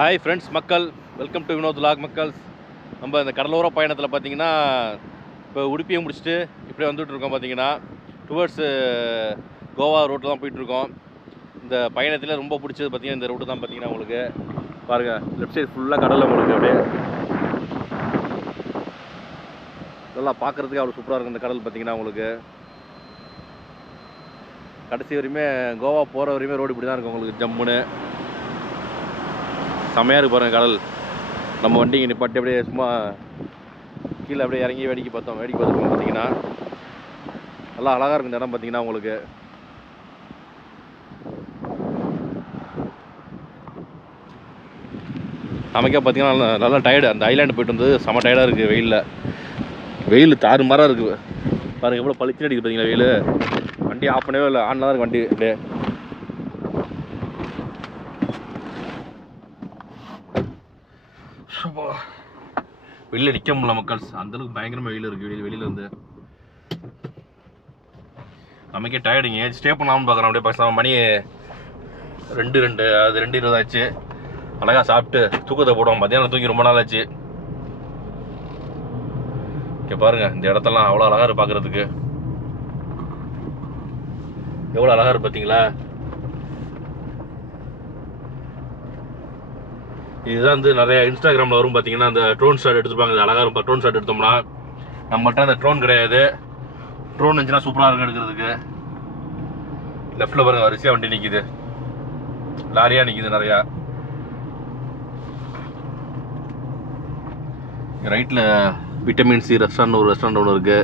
Hi friends மக்கள், welcome to Vinod vlog மக்கள். நம்ம இந்த கடலோர பயணத்தில் பார்த்தீங்கன்னா இப்போ உடுப்பியை முடிச்சுட்டு இப்படியே வந்துட்டுருக்கோம். பார்த்தீங்கன்னா டுவர்ட்ஸு கோவா ரோட்டில் தான் போயிட்டுருக்கோம். இந்த பயணத்தில் ரொம்ப பிடிச்சது பார்த்தீங்கன்னா இந்த ரூட்டு தான். பார்த்தீங்கன்னா உங்களுக்கு பாருங்கள், லெஃப்ட் சைடு ஃபுல்லாக கடலில் உங்களுக்கு அப்படியே நல்லா பார்க்குறதுக்கு அவ்வளோ சூப்பராக இருக்கும் இந்த கடல். பார்த்தீங்கன்னா உங்களுக்கு கடைசி வரையுமே கோவா போகிற வரையுமே ரோடு இப்படி தான் இருக்கும் உங்களுக்கு. ஜம்முன்னு செம்மையாக இருக்குது பாருங்கள் கடல். நம்ம வண்டிங்க நிப்பாட்டி அப்படியே சும்மா கீழே அப்படியே இறங்கி வேடிக்கை பார்த்துருக்கோம். பார்த்தீங்கன்னா நல்லா அழகாக இருக்கும் இந்த இடம். பார்த்தீங்கன்னா உங்களுக்கு நமக்கே பார்த்தீங்கன்னா நல்லா டயர்டு. அந்த ஐலாண்டு போய்ட்டு வந்து செம்ம டயர்டாக இருக்குது. வெயில் தாறுமாறாக இருக்குது பாருங்கள், எவ்வளோ பளிச்சுன்னு அடிக்குது பார்த்தீங்களா வெயில். வண்டி ஆஃப் பண்ணவே இல்லை, ஆன் தான் இருக்கு வண்டி. அப்படியே வெளியில் நிற்க முடியல மக்கள், அந்தளவுக்கு பயங்கரமாக வெயில் இருக்குது. வெளியில் வந்து நமக்கே டயர்டுங்க. ஸ்டே பண்ணலாம்னு பார்க்குறோம். அப்படியே பசங்க மணி 2:20 ஆச்சு. அழகாக சாப்பிட்டு தூக்கத்தை போடுவோம். மத்தியானம் தூங்கி ரொம்ப நாள் ஆச்சு. இங்கே பாருங்கள், இந்த இடத்தெல்லாம் அவ்வளோ அழகாக இருக்குது பார்க்குறதுக்கு. எவ்வளோ அழகாக இருக்குது பார்த்தீங்களா. இதுதான் வந்து நிறைய இன்ஸ்டாகிராமில் வரும் பார்த்தீங்கன்னா, அந்த ட்ரோன் ஷாட் எடுத்துப்பாங்க. அது அழகாக இருக்கும். ட்ரோன் ஷாட் எடுத்தோம்னா நம்மகிட்ட அந்த ட்ரோன் கிடையாது. ட்ரோன் இருந்துச்சுன்னா சூப்பராக இருக்கும் எடுக்கிறதுக்கு. லெஃப்டில் பாருங்கள், வரிசையாக வண்டி நிற்கிது, லாரியாக நிற்கிது நிறையா. ரைட்டில் விட்டமின் சி ரெஸ்டாரண்ட் ஒரு ரெஸ்டாரண்ட் ஒன்று இருக்குது.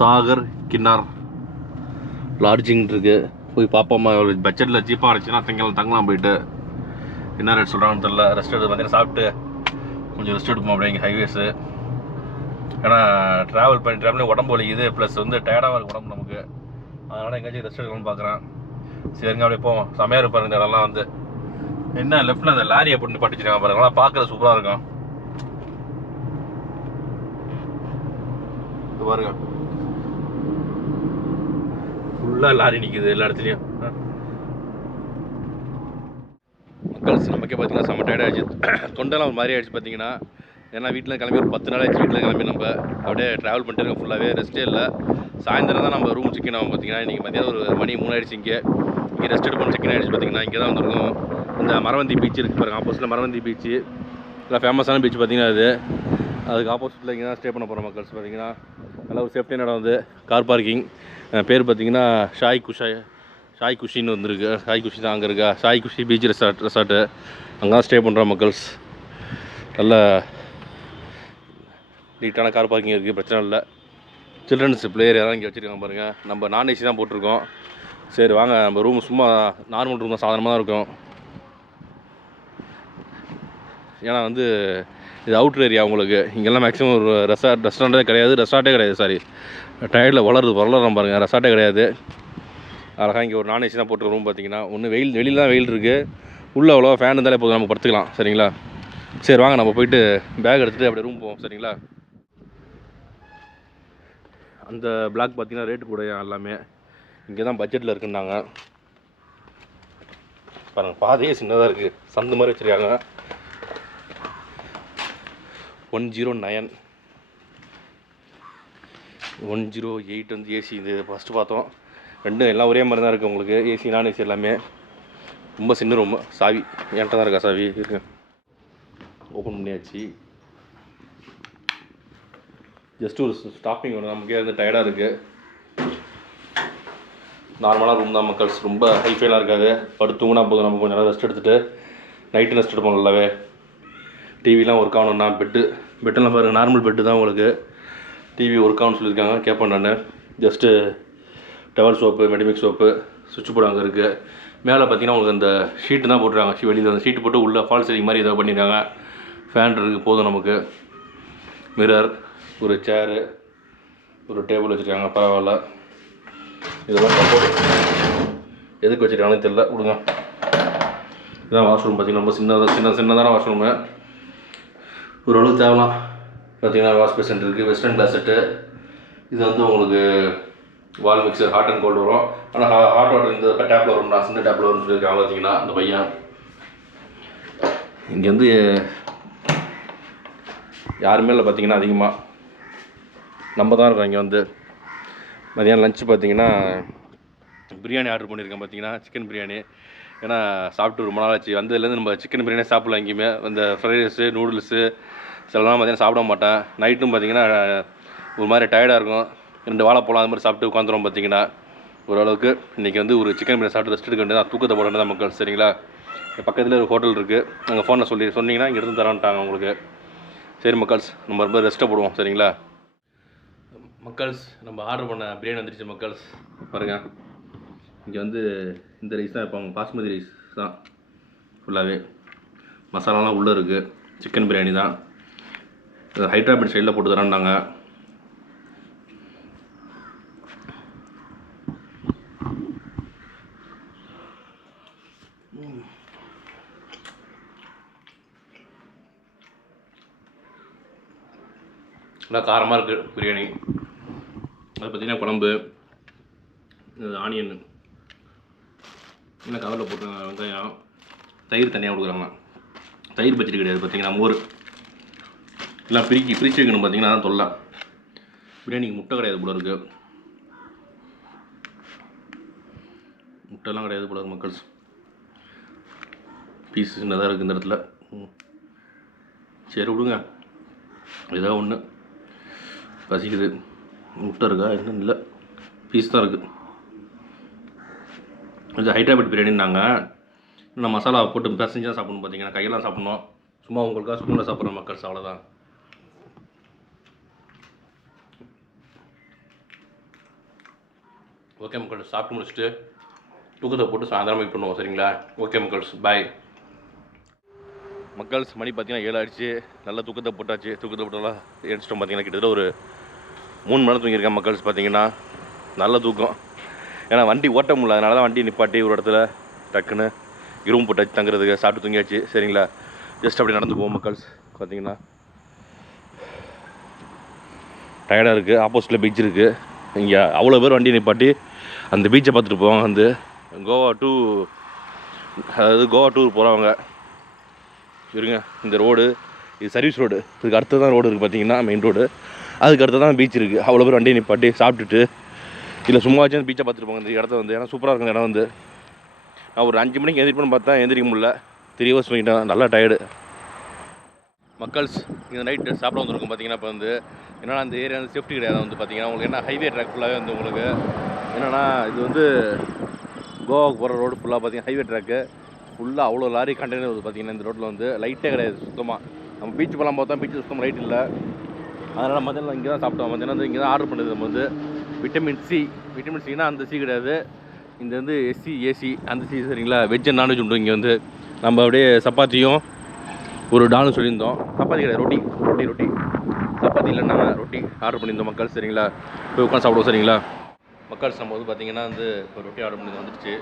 சாகர் கின்னார் லாட்ஜிங் இருக்குது. போய் பார்ப்போம்மா. பட்ஜெட்டில் சீப்பாக இருந்துச்சுன்னா தங்கலாம். போயிட்டு என்ன ரேட் சொல்கிறாங்கன்னு தெரியல. ரெஸ்ட் எடுத்து பார்த்தீங்கன்னா சாப்பிட்டு கொஞ்சம் ரெஸ்ட் எடுப்போம் அப்படியே இங்கே ஹைவேஸு. ஏன்னா ட்ராவல் பண்ணி உடம்பு வலிக்குது, ப்ளஸ் வந்து டயர்டாக இருக்குது உடம்பு நமக்கு. அதனால் எங்கேயாச்சும் ரெஸ்ட் எடுக்கணும்னு பார்க்குறேன். சரிங்க, அப்படியே போவோம். செமையாக இருப்பாருங்க இந்த இடம்லாம். வந்து என்ன லெஃப்ட்டில் அந்த லாரியை போட்டு பட்டுச்சுருக்காங்க பாருங்களா, பார்க்குறது சூப்பராக இருக்கும். இது பாருங்க, ஃபுல்லாக லாரி நிற்கிது எல்லா இடத்துலையும். மக்கள்ஸ் நமக்கே பார்த்தீங்கன்னா செம்ம டயர்ட் ஆகிடுச்சு. தொண்டெல்லாம் ஒரு மாதிரி ஆகிடுச்சு பார்த்தீங்கன்னா. ஏன்னா வீட்டில் கிளம்பி ஒரு 10 நாள் ஆகிடுச்சு. வீட்டில் கிளம்பி நம்ம அப்படியே ட்ராவல் பண்ணிட்டு இருக்கோம். ஃபுல்லாகவே ரெஸ்ட்டே இல்லை. சாயந்தரம் தான் நம்ம ரூம் செக்கின் ஆகும். பார்த்தீங்கன்னா இன்றைக்கி மதியம் ஒரு மணி 3 ஆகிடுச்சு. இங்கே ரெஸ்ட் எடுப்போம். செக்கின் ஆகிடுச்சு. பார்த்தீங்கன்னா இங்கே தான் வந்துருக்கோம். இந்த மரவந்தி பீச் இருக்குது பாருங்கள், ஆப்போசிட்டில் மரவந்தி பீச்சு. நல்லா ஃபேமஸான பீச் பார்த்தீங்கன்னா அதுக்கு ஆப்போசிட்டில் இங்கே தான் ஸ்டே பண்ண போகிறோம் மக்கள்ஸ். பார்த்தீங்கன்னா நல்லா ஒரு சேஃப்டியான இடம் வந்து கார் பார்க்கிங். பேர் பார்த்தீங்கன்னா ஷாய் குஷின்னு வந்துருக்கு. ஷாய் குஷி தான் அங்கே இருக்கா. ஷாய் குஷி பீச் ரெசார்ட்டு அங்கே தான் ஸ்டே பண்ணுறோம் மக்கள்ஸ். நல்ல நீட்டான கார் பார்க்கிங் இருக்குது, பிரச்சனை இல்லை. சில்ட்ரன்ஸ் ப்ளே ஏரியா தான் இங்கே வச்சுருக்காங்க பாருங்கள். நம்ம நான் ஏசி தான் போட்டிருக்கோம். சரி வாங்க, நம்ம ரூம் சும்மா நார்மல் ரூம் தான், சாதாரணமாக தான் இருக்கும். ஏன்னா வந்து இது அவுட்ரு ஏரியா உங்களுக்கு. இங்கெல்லாம் மேக்ஸிமம் ஒரு ரெஸ்டாரண்ட்டே கிடையாது. சாரி, டயர்டில் வளர்றோம் பாருங்கள். ரெசார்ட்டே கிடையாது. அழகாக இங்கே ஒரு நான் ஏசி தான் போட்டு ரூம். பார்த்தீங்கன்னா ஒன்று வெளியில் தான் வெயில் இருக்குது. உள்ளே அவ்வளோ ஃபேன் இருந்தாலே போதும், நம்ம படுத்துக்கலாம். சரிங்களா, சரி வாங்க நம்ம போயிட்டு பேக் எடுத்துகிட்டு அப்படியே ரூம் போவோம். சரிங்களா, அந்த பிளாக் பார்த்தீங்கன்னா ரேட்டு கூட எல்லாமே இங்கே தான் பட்ஜெட்டில் இருக்குன்னாங்க பாருங்கள். பாதையே சின்னதாக இருக்குது, சந்து மாதிரி வச்சுருக்காங்க. 109 108 வந்து ஏசி. இது ஃபஸ்ட்டு பார்த்தோம். ரெண்டும் எல்லாம் ஒரே மாதிரி தான் இருக்குது உங்களுக்கு. ஏசி நான் ஏசி எல்லாமே. ரொம்ப சின்ன ரூம். சாவி என்கிட்ட தான் இருக்கா, சாவி இருக்கு. ஓப்பன் பண்ணியாச்சு. ஜஸ்ட் ஒரு ஸ்டாப்பிங் ஒன்று. நமக்கே வந்து டயர்டாக இருக்குது. நார்மலாக ரூம் தான் மக்கள்ஸ், ரொம்ப ஹைஃபைலாம் இருக்காது. படுத்துங்கன்னா போதும். நம்ம கொஞ்சம் நேரம் ரெஸ்ட் எடுத்துகிட்டு நைட்டு ரெஸ்ட் எடுப்போம் நல்லாவே. டிவிலாம் ஒர்க் ஆகணும்னா பெட்டெல்லாம் பாருங்கள், நார்மல் பெட்டு தான் உங்களுக்கு. டிவி ஒர்க் ஆகும்னு சொல்லியிருக்காங்க. கேட்பேன் நான். Just towel soap, Medimix soap, சுவிட்ச் போர்டு அங்கே இருக்குது. மேலே பார்த்தீங்கன்னா உங்களுக்கு அந்த ஷீட்டு தான் போட்டுருக்காங்க. வெளியில் அந்த ஷீட்டு போட்டு உள்ளே ஃபால் சீலிங் மாதிரி ஏதாவது பண்ணியிருக்காங்க. ஃபேன் இருக்குது போதும் நமக்கு. மிரர், ஒரு சேரு, ஒரு டேபிள் வச்சுருக்காங்க. பரவாயில்ல. இதெல்லாம் சப்போர்ட் எதுக்கு வச்சுருக்காங்கன்னு தெரியல, விடுங்க. இதுதான் வாஷ்ரூம். பார்த்தீங்கன்னா ரொம்ப சின்னதான வாஷ்ரூமு. ஓரளவுக்கு தேவலாம். பார்த்தீங்கன்னா வாஷ் பேசன் இருக்குது, வெஸ்டர்ன் கிளாசெட்டு. இது வந்து உங்களுக்கு wall mixer, hot and cold வரும். ஆனால் ஹாட் வாட்டர் இந்த டேப்பில் வரும், சின்ன டேப்பில் வரும்னு சொல்லியிருக்காங்க. பார்த்தீங்கன்னா அந்த பையன் இங்கே வந்து யாருமே இல்லை பார்த்தீங்கன்னா, அதிகமாக நம்ம தான் இருக்கோம். இங்கே வந்து மதியானம் லஞ்சு பார்த்தீங்கன்னா பிரியாணி ஆர்டர் பண்ணியிருக்கேன் பார்த்தீங்கன்னா, சிக்கன் பிரியாணி. ஏன்னா சாப்பிட்டு ரொம்ப நாள் ஆச்சு. வந்ததுலேருந்து நம்ம சிக்கன் பிரியாணி சாப்பிடலாம் எங்கேயுமே. இந்த ஃப்ரைட் ரைஸு, நூடுல்ஸு சிலலாம் மதியானம் சாப்பிட மாட்டேன். நைட்டும் பார்த்தீங்கன்னா ஒரு மாதிரி டயர்டாக இருக்கும். 2 வாழைப்பழம் அது மாதிரி சாப்பிட்டு உட்காந்துரும் பார்த்தீங்கன்னா. ஓரளவுக்கு இன்றைக்கி வந்து ஒரு சிக்கன் பிரியாணி சாப்பிட்டு ரெஸ்ட் எடுக்க வேண்டியது, தூக்கத்தை போட வேண்டியதான் மக்கள். சரிங்களா? பக்கத்தில் ஒரு ஹோட்டல் இருக்குது, அங்கே ஃபோனில் சொன்னீங்கன்னா இங்கே எடுத்து தரான்ட்டாங்க உங்களுக்கு. சரி மக்கள்ஸ், நம்ம ரொம்ப ரெஸ்ட்டை போடுவோம். சரிங்களா மக்கள்ஸ்? நம்ம ஆர்டர் பண்ண பிரியாணி வந்துடுச்சு மக்கள்ஸ். பாருங்கள், இங்கே வந்து இந்த ரைஸ் தான் வைப்பாங்க, பாஸ்மதி ரைஸ் தான் ஃபுல்லாகவே. மசாலாலாம் உள்ளே இருக்குது. சிக்கன் பிரியாணி தான், ஹைதராபாத் ஸ்டைலில் போட்டு தரான்ட்டாங்க. நல்லா காரமாக இருக்குது பிரியாணி. அது பார்த்திங்கன்னா குழம்பு, ஆனியன் இல்லை கவரில் போட்டு வெங்காயம், தயிர் தனியாக கொடுக்குறாங்க. தயிர் பச்சடி கிடையாது பார்த்திங்கன்னா, மோர் எல்லாம் பிரித்து வைக்கணும் பார்த்திங்கன்னா. அதான் தொல்லை. பிரியாணிக்கு முட்டை கிடையாது போல இருக்குது, முட்டைலாம் கிடையாது போல இருக்குது மக்கள்ஸ். பீஸ் சின்னதாக இருக்குது இந்த இடத்துல. சரி விடுங்க, ஏதோ ஒன்று பசிக்குது. முட்டை இருக்கா இன்னும் இல்லை, பீஸ் தான் இருக்குது. கொஞ்சம் ஹைதராபாத் பிரியாணின்னாங்க. இன்னும் மசாலா போட்டு பிசைஞ்சு தான் சாப்பிடணும் பார்த்தீங்கன்னா, கையெல்லாம் சாப்பிட்ணும். சும்மா உங்களுக்காக ஸ்பூனில் சாப்பிட்ற மக்கள்ஸ், அவ்வளோதான். ஓகே மக்கள்ஸ், சாப்பிட்டு முடிச்சுட்டு தூக்கத்தை போட்டு சாயந்தரம் வெயிட் பண்ணுவோம். சரிங்களா? ஓகே மக்கள்ஸ், பாய் மக்கள்ஸ். மணி பார்த்தீங்கன்னா 7 ஆகிடுச்சு. நல்ல தூக்கத்தை போட்டாச்சு. தூக்கத்தை போட்டாலாம் ஏடிச்சிட்டோம் பார்த்தீங்கன்னா. கிட்டத்தட்ட ஒரு 3 மணி நேரம் தூங்கியிருக்கேன் மக்கள்ஸ். பார்த்தீங்கன்னா நல்ல தூக்கம். ஏன்னா வண்டி ஓட்ட முடியல, அதனால தான் வண்டி நிப்பாட்டி ஒரு இடத்துல டக்குன்னு ரூம் போட்டாச்சு தங்குறதுக்கு. சாப்பிட்டு தூங்கியாச்சு. சரிங்களா? ஜஸ்ட் அப்படி நடந்து போவோம் மக்கள்ஸ். பார்த்தீங்கன்னா டயர்டாக இருக்குது. ஆப்போசிட்டில் பீச் இருக்குது. இங்கே அவ்வளோ பேர் வண்டி நிப்பாட்டி அந்த பீச்சை பார்த்துட்டு போவாங்க. வந்து கோவா டூர் போகிறவங்க இருங்க. இந்த ரோடு இது சர்வீஸ் ரோடு, இதுக்கு அடுத்து தான் ரோடு இருக்குது பார்த்தீங்கன்னா, மெயின் ரோடு. அதுக்கு அடுத்து தான் பீச் இருக்குது. அவ்வளோ பேர் வண்டியை நிப்பாட்டி சாப்பிட்டுட்டு இல்லை சும்மா வச்சு அந்த பீச்சை பார்த்துட்டு போங்க இந்த இடத்த வந்து. ஏன்னா சூப்பராக இருக்கும் இந்த இடம் வந்து. நான் ஒரு 5 மணிக்கு எழுந்திரிப்பேன்னு பார்த்தா எழுந்திரிக்க முடியல. 3 ஹவர்ஸ் பண்ணிட்டேன். நல்லா டயர்டு மக்கள்ஸ். இந்த நைட்டு சாப்பிட வந்துருக்கும் பார்த்தீங்கன்னா. இப்போ வந்து என்னென்னா அந்த ஏரியா வந்து சேஃப்டி கிடையாது வந்து பார்த்தீங்கன்னா உங்களுக்கு. என்ன ஹைவே ட்ராக் ஃபுல்லாகவே வந்து உங்களுக்கு என்னென்னா இது வந்து கோவாவுக்கு போகிற ரோடு ஃபுல்லாக பார்த்தீங்கன்னா ஹைவே ட்ராக்கு ஃபுல்லாக அவ்வளோ லாரி கண்டெய்னர் வந்து பார்த்தீங்கன்னா இந்த ரோட்டில் வந்து லைட்டே கிடையாது சுத்தமாக. நம்ம பீச் போகலாம் பார்த்தா பீச் சுத்தமாக லைட் இல்லை. அதனால் மத்தியானம் இங்கே தான் சாப்பிட்டோம். மத்தியானம் வந்து இங்கே தான் ஆர்டர் பண்ணுறது நம்ம வந்து. விட்டமின் சினா அந்த சி கிடையாது, இந்த வந்து எஸ்சி ஏசி அந்த சி. சரிங்களா? வெஜ் அண்ட் நான்வெஜ் உண்டு இங்கே வந்து. நம்ம அப்படியே சப்பாத்தியும் ஒரு டாலும் சொல்லியிருந்தோம். சப்பாத்தி கிடையாது, ரொட்டி சப்பாத்தி இல்லைன்னா ரொட்டி ஆர்டர் பண்ணியிருந்தோம் மக்கள். சரிங்களா? போய் உட்காந்து சாப்பிடுவோம். சரிங்களா மக்கள்ஸ்? நம்ம வந்து பார்த்திங்கன்னா வந்து இப்போ ரொட்டி ஆர்டர் பண்ணி வந்துடுச்சு.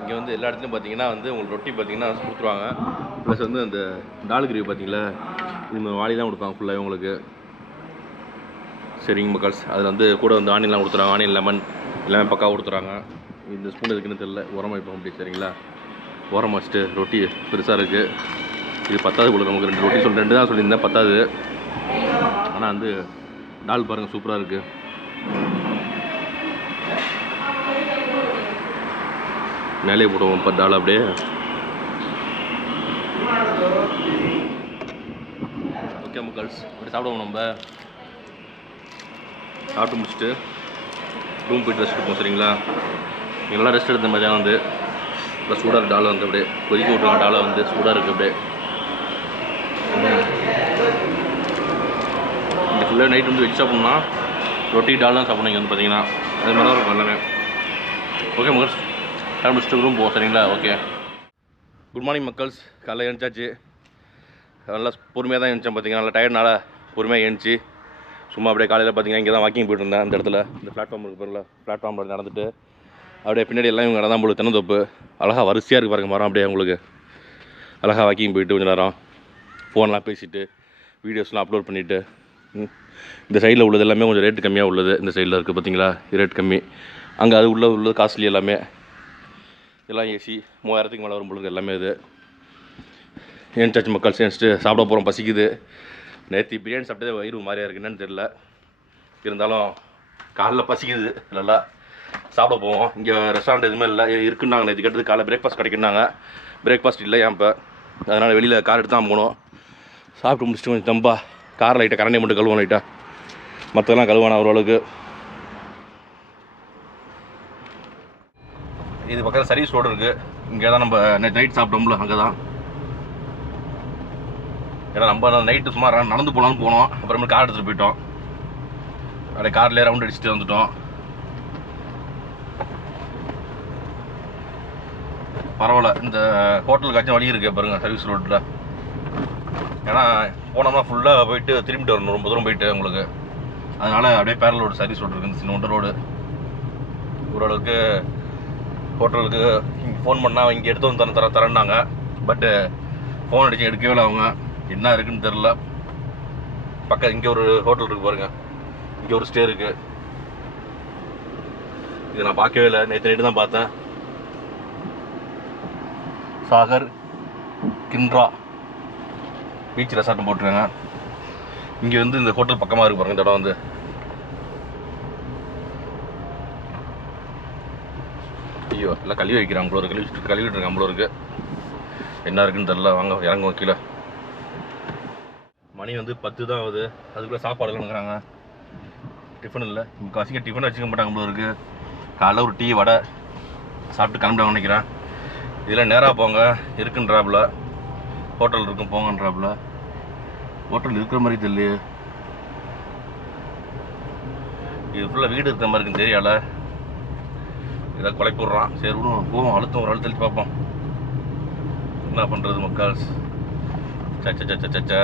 இங்கே வந்து எல்லா இடத்துலையும் பார்த்தீங்கன்னா வந்து உங்களுக்கு ரொட்டி பார்த்தீங்கன்னா கொடுத்துருவாங்க. ப்ளஸ் வந்து அந்த டால் கிரேவி பார்த்தீங்களா, இது வாளி தான் கொடுப்பாங்க ஃபுல்லாக உங்களுக்கு. சரிங்க மக்கள்ஸ், அதில் வந்து கூட வந்து ஆனியன்லாம் கொடுத்துறாங்க. ஆனியன் லெமன் எல்லாமே பக்காவாக கொடுத்துறாங்க. இந்த ஸ்பூன் எதுக்குன்னு தெரியல, உரமாக வைப்போம் அப்படி. சரிங்களா? உரம் வச்சுட்டு ரொட்டி பெருசாக இருக்குது. இது 10வது போல நமக்கு. 2 ரொட்டி 2 தான் சொல்லியிருந்தேன், 10வது. ஆனால் வந்து டால் பாருங்கள் சூப்பராக இருக்குது. மேலே போடுவோம் இப்போ டால் அப்படியே. ஓகே மக்கள்ஸ், அப்படி சாப்பிடுவோம். நம்ம சாப்பிட்டு முடிச்சுட்டு ரூம் போய்ட்டு ரெஸ்ட் எடுப்போம். சரிங்களா? எல்லாம் ரெஸ்ட் எடுத்த மதியானம் வந்து இப்போ சூடாக டாலை வந்து அப்படியே கொதிக்க விட்டுருங்க. டாலை வந்து சூடாக இருக்குது அப்படியே. இந்த ஃபுல்லாக நைட் வந்து வெஜ் சாப்பிட்ணுன்னா ரொட்டி டால் தான் சாப்பிட்ணும் இங்கே வந்து பார்த்தீங்கன்னா. அது மாதிரி தான் இருக்கும் எல்லாமே. ஓகே மக்கள்ஸ், முடிச்சுட்டு ரூம் போவோம். சரிங்களா? ஓகே. குட் மார்னிங் மக்கள்ஸ். காலையில் எழுந்தாச்சு. நல்லா பொறுமையாக தான் எழுந்தேன் பார்த்தீங்கன்னா. நல்லா டயர்ட்னால பொறுமையாக எழுந்துச்சி சும்மா அப்படியே காலையில் பார்த்தீங்கன்னா இங்கே தான் வாக்கிங் போய்ட்டு இருந்தேன். அந்த இடத்துல இந்த பிளாட்ஃபார்ம் இருக்குது பாருங்களா, பிளாட்ஃபார்மில் நடந்துட்டு அப்படியே பின்னாடி எல்லாம் இவங்க தான் போல தென்னந்தோப்பு அழகாக வரிசையாக இருக்குது பாருங்க மரம். அப்படியே உங்களுக்கு அழகாக வாக்கிங் போயிட்டு கொஞ்சம் நேரம் ஃபோன்லாம் பேசிவிட்டு வீடியோஸ்லாம் அப்லோட் பண்ணிவிட்டு. இந்த சைடில் உள்ளது எல்லாமே கொஞ்சம் ரேட்டு கம்மியாக உள்ளது. இந்த சைடில் இருக்குது பார்த்தீங்களா, ரேட் கம்மி. அங்கே அது உள்ளது காஸ்ட்லி எல்லாமே. எல்லாம் ஏசி 3000க்கு மேலே வரும் பொழுது எல்லாமே. இது ஏன்ச்சாச்சு மக்கள் சேர்ந்துட்டு சாப்பிட போகிறோம். பசிக்குது. நேற்று பிரியாணி சாப்பிட்டதே வயிறு மாதிரியாக இருக்குது, என்னன்னு தெரில. இருந்தாலும் காலைல பசிக்குது, நல்லா சாப்பிட போவோம். இங்கே ரெஸ்டாரண்ட் எதுவுமே இல்லை, இருக்குன்னாங்க. நேற்று கேட்டது காலைல பிரேக்ஃபாஸ்ட் கிடைக்குன்னாங்க. பிரேக்ஃபாஸ்ட் இல்லை ஏன் இப்போ, அதனால் வெளியில் கார் எடுத்து தான் போகணும். சாப்பிட்டு முடிச்சுட்டு கொஞ்சம் தம்பா கார் லைட்டாக கரண்டி மட்டும் கழுவோம், லைட்டாக மற்றதெல்லாம் கழுவானா ஓரளவுக்கு. இது பக்கத்தில் சர்வீஸ் ரோடு இருக்குது. இங்கே தான் நம்ம நைட் சாப்பிட்டோம்ல, அங்கே தான். ஏன்னா நம்ம நைட்டு சும்மா நடந்து போகலான்னு போனோம், அப்புறமே கார் எடுத்துகிட்டு போயிட்டோம். அப்படியே கார்லேயே ரவுண்ட் அடிச்சுட்டு வந்துட்டோம். பரவாயில்ல, இந்த ஹோட்டலுக்காச்சும் வழி இருக்குது பாருங்கள் சர்வீஸ் ரோட்டில். ஏன்னா போனோம்னா ஃபுல்லாக போயிட்டு திரும்பிட்டு வரணும், ரொம்ப தூரம் போயிட்டு உங்களுக்கு. அதனால் அப்படியே பேரல் ரோடு சர்வீஸ் ரோடு இருக்குது, இந்த சின்ன ரோடு. ஓரளவுக்கு ஹோட்டலுக்கு இங்கே ஃபோன் பண்ணால் இங்கே எடுத்து வந்து தரேன்னாங்க. பட்டு ஃபோன் அடித்து எடுக்கவே இல்லை அவங்க. என்ன இருக்குதுன்னு தெரில. பக்கம் இங்கே ஒரு ஹோட்டல் இருக்குது பாருங்கள், இங்கே ஒரு ஸ்டே இருக்குது. இது நான் பார்க்கவே இல்லை, நேற்று நைட்டு தான் பார்த்தேன். சாகர் கிண்ட்ரா பீச் ரெசார்ட்னு போட்டிருக்காங்க. இங்கே வந்து இந்த ஹோட்டல் பக்கமாக இருக்கு பாருங்க. இந்த இடம் வந்து ஐயோ எல்லாம் கழுவி வைக்கிறாங்க போல இருக்கு, கழுவிட்டு இருக்காங்க போல இருக்கு. என்ன இருக்குன்னு தெரில, வாங்க இறங்குவோம் கீழே. மணி வந்து 10 தான் ஆகுது, அதுக்குள்ளே சாப்பாடுலாம் நினைக்கிறாங்க. டிஃபன் இல்லை, முக்காசிங்க டிஃபன் வச்சுக்க மாட்டாங்க போல இருக்கு. காலைல ஒரு டீ வடை சாப்பிட்டு கிளம்பிட்டாங்க நினைக்கிறேன். இதில் நேராக போங்க இருக்குன்றாப்புல, ஹோட்டல் இருக்கும் போங்கன்றாப்புல. ஹோட்டல் இருக்கிற மாதிரி தெரியலையே, இது ஃபுல்லாக வீடு இருக்கிற மாதிரி இருக்குன்னு தெரியல. இதை கொலை போடுறான். சரி விடுவோம், போவோம். அழுத்தம் ஒரு அழுத்தம் பார்ப்போம் என்ன பண்ணுறது மக்கள். சச்ச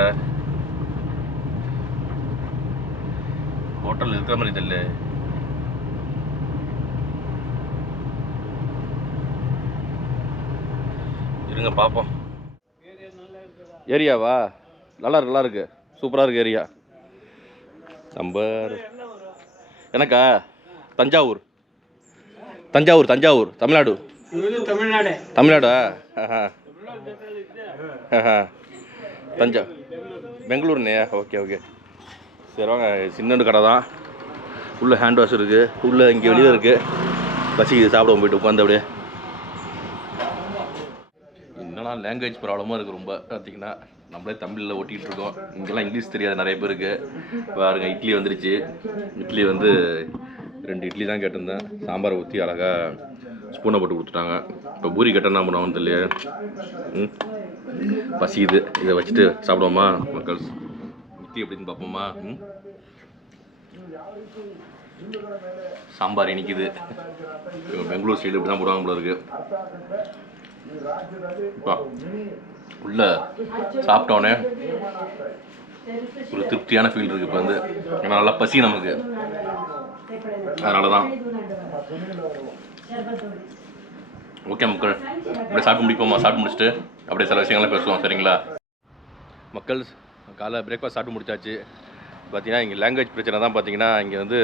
ஹோட்டல் இருக்கிற மாதிரி தெரியல. இருங்க பார்ப்போம். ஏரியாவா நல்லா இருக்கு, சூப்பராக இருக்குது ஏரியா. நம்பர் எனக்கா தஞ்சாவூர் தமிழ்நாடா? பெங்களூர்னே. ஓகே சரி வாங்க. சின்ன கடை தான், உள்ளே ஹேண்ட் வாஷ் இருக்குது, உள்ளே இங்கே வெளியே இருக்குது. பசிக்குது, சாப்பிடுவோம் போயிட்டு உட்காந்து. அப்படியே என்னன்னா லாங்குவேஜ் ப்ராப்ளமாக இருக்குது ரொம்ப. பார்த்திங்கன்னா நம்மளே தமிழில் ஓட்டிகிட்டு இருக்கோம், இங்கெல்லாம் இங்கிலீஷ் தெரியாது நிறைய பேருக்கு. பாருங்க இட்லி வந்துருச்சு. இட்லி வந்து 2 இட்லி தான் கேட்டிருந்தேன். சாம்பாரை ஊற்றி அழகாக ஸ்பூனை போட்டு கொடுத்துட்டாங்க. இப்போ பூரி கேட்டால் என்ன பண்ணுவாங்கன்னு தெரியல. பசிக்குது, இதை வச்சுட்டு சாப்பிடுவோமா மக்கள்? இட்லி எப்படின்னு பார்ப்போமா? சாம்பார் இனிக்குது. பெங்களூர் ஸ்டைல் இப்படி தான் போடுவாங்க போல இருக்கு. உள்ள சாப்பிட்டோன்னே ஒரு திருப்தியான ஃபீல் இருக்குது இப்போ வந்து. ஏன்னா நல்லா பசி நமக்கு, அதனால தான். ஓகே மக்கள், அப்படியே சாப்பிட்டு முடிப்போமா? சாப்பிட்டு முடிச்சுட்டு அப்படியே சில விஷயங்கள்லாம் பேசுவோம், சரிங்களா மக்கள்? காலைல பிரேக்ஃபாஸ்ட் சாப்பிட்டு முடிச்சாச்சு. பார்த்தீங்கன்னா இங்கே லாங்குவேஜ் பிரச்சனை தான். பார்த்தீங்கன்னா இங்கே வந்து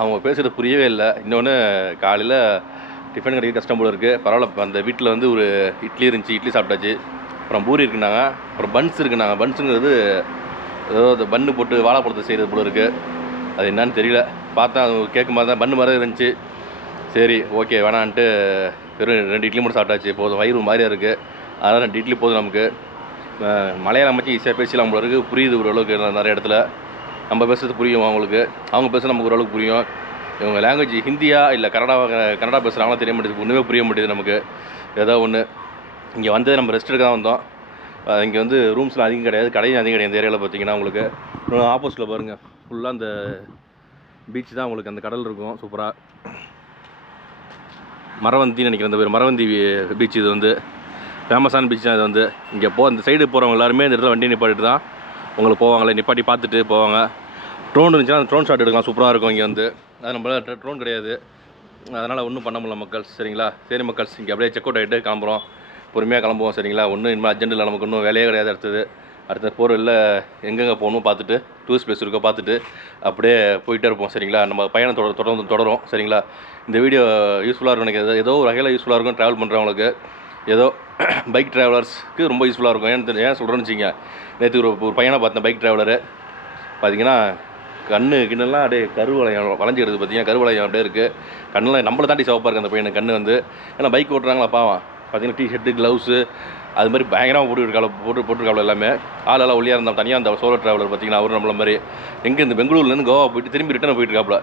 அவங்க பேசுகிறது புரியவே இல்லை. இன்னொன்று காலையில் டிஃபன் கிடைக்க கஷ்டம் போல இருக்குது. பரவாயில்ல, அந்த வீட்டில் வந்து ஒரு இட்லி இருந்துச்சு, இட்லி சாப்பிட்டாச்சு. அப்புறம் பூரி இருக்குனாங்க, அப்புறம் பன்ஸ் இருக்குனாங்க. பன்ஸுங்கிறது ஏதோ பன்னு போட்டு வாழைப்பழத்தை செய்கிறது போல இருக்குது. அது என்னன்னு தெரியல. பார்த்தா அது கேட்கும் மாதிரி தான், பன்னு மாதிரி இருந்துச்சு. சரி ஓகே வேணான்ட்டு வெறும் 2 இட்லி மட்டும் சாப்பிட்டாச்சு. போதும், வயிறு மாதிரியாக இருக்குது. அதனால் 2 இட்லி போதும் நமக்கு. மலையாளம் வச்சு ஈஸியாக பேசலாம் போல இருக்குது. புரியுது ஓரளவுக்கு நிறைய இடத்துல. நம்ம பேசுகிறது புரியும் அவங்களுக்கு, அவங்க பேசுகிறது நமக்கு ஓரளவுக்கு புரியும். இவங்க லாங்குவேஜ் ஹிந்தியா இல்லை கன்னடா பேசுகிறாங்களோ தெரிய மாட்டேது, ஒன்றுமே புரிய மாட்டேது நமக்கு. ஏதோ ஒன்று. இங்கே வந்து நம்ம ரெஸ்ட் எடுக்க தான் வந்தோம். இங்கே வந்து ரூம்ஸ்லாம் அதிகம் கிடையாது, கடையும் அதிகம் கிடையாது. இந்த ஏரியாவில் பார்த்தீங்கன்னா உங்களுக்கு ஆப்போசிட்டில் பாருங்கள், ஃபுல்லாக அந்த பீச் தான் உங்களுக்கு. அந்த கடல் இருக்கும் சூப்பராக. மரவந்தின்னு நினைக்கிறேன் இந்த பேர், மரவந்தி பீச். இது வந்து ஃபேமஸான பீச் தான். இது வந்து இங்கே இந்த சைடு போகிறவங்க எல்லாருமே இந்த இடத்துல வண்டி நிப்பாட்டிட்டு தான் உங்களுக்கு போவாங்களே, நிப்பாட்டி பார்த்துட்டு போவாங்க. ட்ரோன் இருந்துச்சுன்னா அந்த ட்ரோன் ஷாட் எடுக்கலாம், சூப்பராக இருக்கும் இங்கே வந்து. அது நம்மளால் ட்ரோன் கிடையாது, அதனால் ஒன்றும் பண்ண முடியல மக்கள், சரிங்களா? சரி மக்கள், இங்கே அப்படியே செக் அவுட் ஆகிட்டு கிளம்புறோம். பொறுமையாக கிளம்புவோம், சரிங்களா? ஒன்றும் இனிமேல் அர்ஜென்ட் இல்லை, நமக்கு இன்னும் வேலையே கிடையாது. அடுத்த போகிற எங்கெங்கே போகணும் பார்த்துட்டு, டூரிஸ்ட் பிளேஸ் இருக்கோ பார்த்துட்டு அப்படியே போயிட்டே இருப்போம், சரிங்களா? நம்ம பயணம் தொடரும், சரிங்களா? இந்த வீடியோ யூஸ்ஃபுல்லாக இருக்கும் எனக்கு. ஏதோ ஒரு வகையில் யூஸ்ஃபுல்லாக இருக்கும் ட்ராவல் பண்ணுறவங்களுக்கு. ஏதோ பைக் ட்ராவலர்ஸ்க்கு ரொம்ப யூஸ்ஃபுல்லாக இருக்கும். ஏன் சொல்கிறேன்னு வச்சிங்க, நேற்று ஒரு பையனை பார்த்தேன் பைக் ட்ராவலரு. பார்த்தீங்கன்னா கிண்ணெல்லாம் அப்படியே கருவளையம் வளைஞ்சிடுது. பார்த்தீங்கன்னா கருவளையம் அப்படியே இருக்குது. கண்ணெல்லாம் நம்மளை தாண்டி சிவப்பாக இருக்குது அந்த பையனுக்கு கண்ணு வந்து. ஏன்னா பைக் ஓட்டுறாங்களா பாவம். பார்த்தீங்கன்னா டிஷர்ட்டு க்ளவுஸு அது மாதிரி பயங்கரமாக போட்டுருக்காள் எல்லாமே. ஆளெல்லாம் ஒல்லியாக இருந்தால் தனியாக அந்த சோலோ ட்ராவலர் பார்த்தீங்கன்னா அவர் நம்மள மாதிரி எங்கே இந்த பெங்களூர்லேருந்து கோவா போயிட்டு திரும்பி ரிட்டர்ன் போயிட்டுருக்காப்புல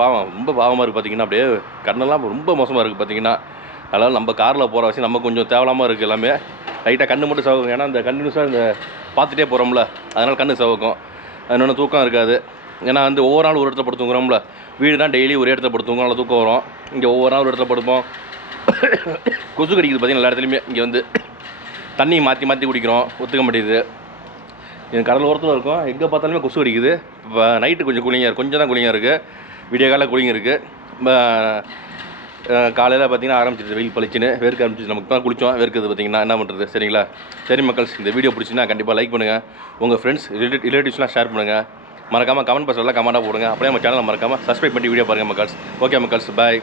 பாவம். ரொம்ப பாவமாக இருக்குது பார்த்தீங்கன்னா. அப்படியே கண்ணெல்லாம் ரொம்ப மோசமாக இருக்குது பார்த்தீங்கன்னா. அதனால் நம்ம காரில் போகிற விஷயம் நம்ம கொஞ்சம் தேவலாமல் இருக்குது எல்லாமே. லைட்டாக கண்ணு மட்டும் சவக்கும். ஏன்னா இந்த கண்டினியூஸாக இந்த பார்த்துட்டே போகிறோம்ல, அதனால் கண்ணு சவக்கும். இன்னொன்று தூக்கம் இருக்காது. ஏன்னா வந்து ஒவ்வொரு நாள் ஒரு இடத்துல படுத்து தூங்குறோம்ல. வீடு தான் டெய்லி ஒரு இடத்துல படுத்து தூங்குறோம், நல்லா தூக்கம் வரும். இங்கே ஒவ்வொரு நாள் ஒரு இடத்துல படுப்போம். கொசு கடிக்குது பார்த்தீங்கன்னா எல்லா இடத்துலையுமே. இங்கே வந்து தண்ணி மாற்றி குடிக்கிறோம், ஒத்துக்க மாட்டேங்குது. என் கடல் ஓரத்தில் இருக்கும், எங்கே பார்த்தாலுமே கொசு கடிக்குது. இப்போ நைட்டு கொஞ்சம் கூலிங்காக இருக்குது, கொஞ்சம் தான் கூலிங்காக இருக்குது. விடிய காலையில் கூலிங் இருக்குது. காலையில் பார்த்திங்கன்னா ஆரம்பிச்சிருது வெயில் பளிச்சுன்னு வேர்க்க ஆரம்பிச்சிச்சு. நமக்கு தான் குளித்தோம், வேர்க்குது பார்த்திங்கன்னா. என்ன பண்ணுறது? சரிங்களா? சரி மக்கள்ஸ், இந்த வீடியோ பிடிச்சின்னா கண்டிப்பாக லைக் பண்ணுங்கள். உங்கள் ஃப்ரெண்ட்ஸ் ரிலேட்டிவ்ஸ்லாம் ஷேர் பண்ணுங்கள். மறக்காமல் கமெண்ட் பாக்ஸில் கமெண்ட்டாக போடுங்க. அப்படியே நம்ம சேனலை மறக்காமல் சப்ஸ்கிரைப் பண்ணி வீடியோ பாருங்கள் மக்கள்ஸ். ஓகே மக்கள்ஸ், பாய்.